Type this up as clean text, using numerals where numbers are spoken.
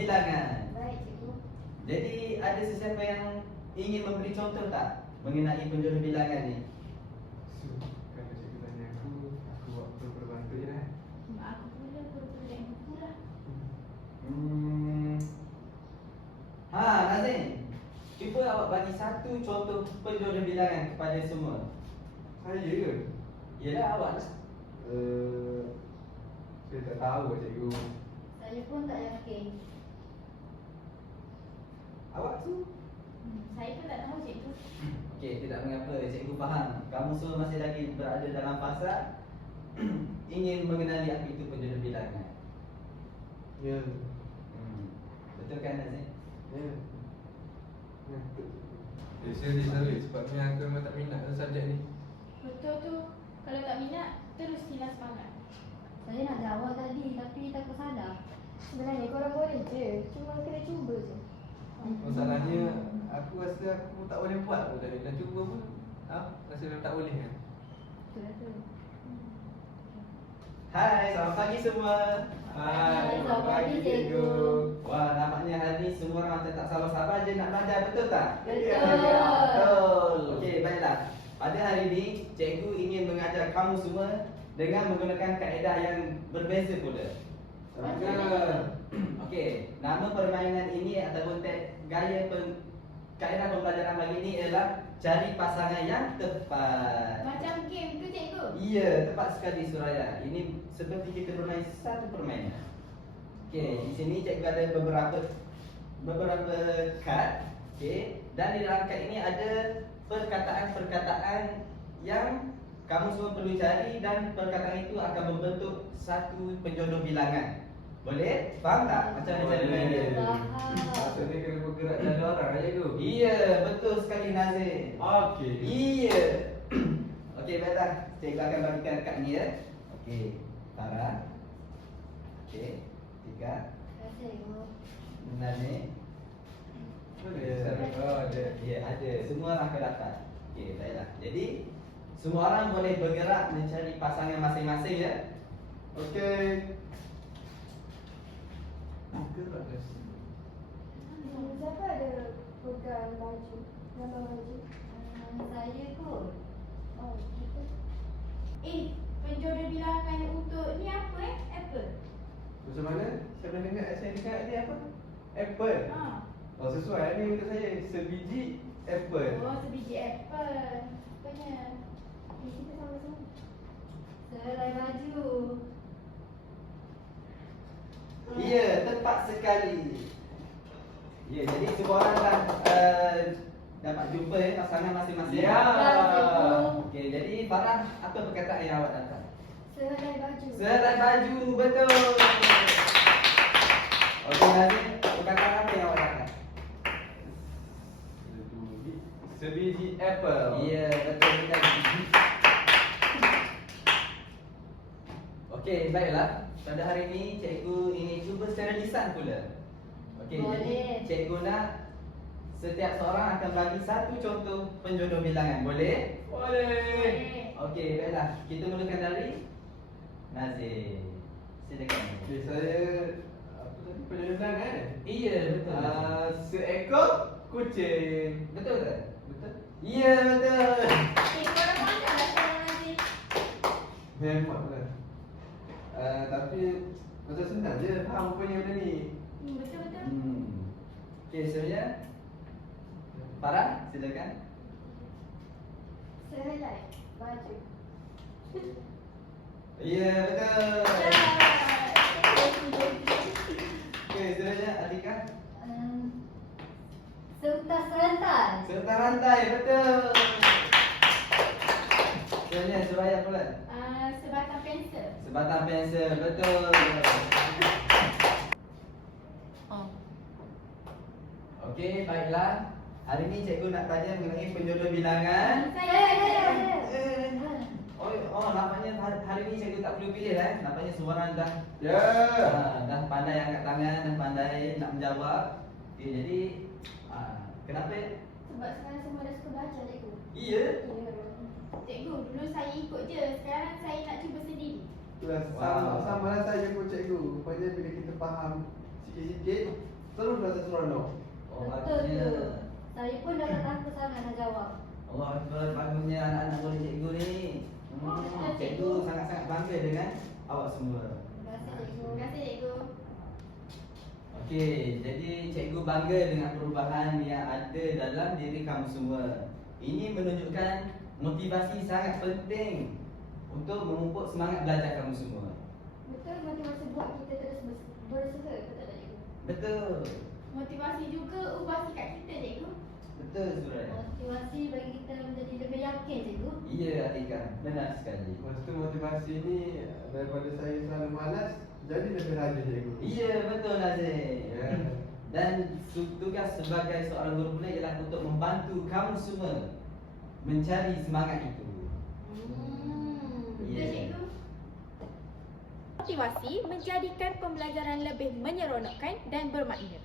bilangan. Baik, cikgu. Jadi ada sesiapa yang ingin memberi contoh tak mengenai penjodoh bilangan ni? Kalau cikgu tanya aku buat pura-pura bantu je lah. Aku pula pura-pura yang buku lah. Nazim, cuba awak bagi satu contoh penjodoh bilangan kepada semua. Saya ke? Yelah, awak lah. Saya tak tahu cikgu. Saya pun tak yakin. Awak tu? Saya pun tak tahu, cikgu. Okey, tidak mengapa, cikgu faham. Kamu semua masih lagi berada dalam fasa ingin mengenali apa itu penjodoh bilangan. Ya. Betul kan, Nazim? Ya. Sorry. Sebabnya aku memang tak minat dalam subjek ni. Betul tu. Kalau tak minat, terus hilang semangat. Saya nak jawab tadi tapi takut salah. Sebenarnya korang boleh je. Cuma kena cuba je. Masalahnya aku rasa aku tak boleh buat pun tadi. Dah cuba pun rasa memang tak boleh kan. Betul lah tu. Hai, selamat pagi semua. Hai, selamat pagi, cikgu. Wah, nampaknya hari ni semua orang macam tak sabar-sabar je nak belajar, betul tak? Betul. Okey, baiklah. Pada hari ini, cikgu ingin mengajar kamu semua dengan menggunakan kaedah yang berbeza pula. Okey, nama permainan ini ataupun kaedah pembelajaran pagi ini ialah cari pasangan yang tepat. Macam game ke, cikgu? Ya, tepat sekali Suraya. Ini seperti kita bermain satu permainan. Okey, di sini cikgu ada beberapa kad. Okey, dan di dalam kad ini ada perkataan-perkataan yang kamu semua perlu cari dan perkataan itu akan membentuk satu penjodoh bilangan. Boleh? Faham tak macam mana cara main dia? Maksudnya kena bergerak jalan orang aja tu. Iya, betul sekali Nazir. Okey. Iya. Okey, baiklah. Cikgu akan bagikan kad ni ya. Okey, Farah. Okey, 3. Terima kasih, cikgu. Nazir. Boleh. Ada. Ya, ada. Semua orang akan dapat. Okey, baiklah. Jadi, semua orang boleh bergerak mencari pasangan masing-masing ya. Okey. Bergerak dah sini. Siapa ada pegang baju? Nama baju? Saya kot. Oh, gitu. Penjodoh bilangan untuk ni apa Apple? Macam mana? Saya pernah dengar saya dengar ni apa? Apple. Ha. Oh, sesuai ni untuk saya. Sebiji apple. Oh, sebiji Apple. Rupanya. Kita sama-sama. Selai baju. Ya, tepat sekali. Ya, jadi semua orang dah dapat jumpa pasangan masing-masing. Ya. Okey, jadi Farah, apa perkataan yang awak dapat? Selai baju. Selai baju, betul. Okey, Nazim, perkataan apa yang awak dapat? Sebiji apple. Ya, betul sekali. Okey, baiklah. Pada hari ini cikgu ingin cuba secara lisan pula. Okey, jadi Boleh. cikgu nak setiap seorang akan bagi satu contoh penjodoh bilangan. Boleh? Boleh. Okey, baiklah. Kita mulakan dari Nazir. Silakan. Okay, saya apa tadi penjodoh bilangan kan? Iya, betul. Seekor kucing. Betul ke? Betul? Ya, betul. Korang pandai lah sekarang nanti. Memanglah. Tapi macam senang je faham rupanya benda ni. Betul-betul. Okey, seterusnya Farah, silakan. Selai baju. Ya, betul. Okey, seterusnya Atika. Seutas rantai. Serta rantai, betul. Seterusnya Suraya pula. Sebatang pensel. Sebatang pensel, betul. Okey, baiklah. Hari ni cikgu nak tanya mengenai penjodoh bilangan. Saya. Oh, nampaknya hari ni cikgu tak perlu pilih Nampaknya semua orang dah Ya. dah pandai angkat tangan, dah pandai nak menjawab. Okey, jadi kenapa? Sebab sekarang semua dah suka belajar, cikgu. Iya. Cikgu, dulu saya ikut je. Sekarang saya nak cuba sendiri. Itulah Wow. sama lah saya pun cikgu. Rupanya bila kita faham sikit-sikit, Terus rasa seronok. Oh, Betul bagusnya. tu. Saya pun dah tak takut sangat nak jawab. Allah Akbar, bagusnya anak-anak murid cikgu ni. Cikgu sangat-sangat bangga dengan awak semua. Terima kasih Terima cikgu. kasih cikgu. Okey, jadi cikgu bangga dengan perubahan yang ada dalam diri kamu semua. Ini menunjukkan motivasi sangat penting untuk memupuk semangat belajar kamu semua. Betul motivasi buat kita terus berusaha, betul tak cikgu? Betul. Motivasi juga ubah sikap kita cikgu. Betul Suraya. Motivasi bagi kita menjadi lebih yakin cikgu. Ya Atika, benar sekali. Lepas tu motivasi ni daripada saya selalu malas, jadi lebih rajin cikgu. Ya, betul Nazir. Ya. Dan tugas sebagai seorang guru pula ialah untuk membantu kamu semua mencari semangat itu. Betul Ya. cikgu. Motivasi menjadikan pembelajaran lebih menyeronokkan dan bermakna.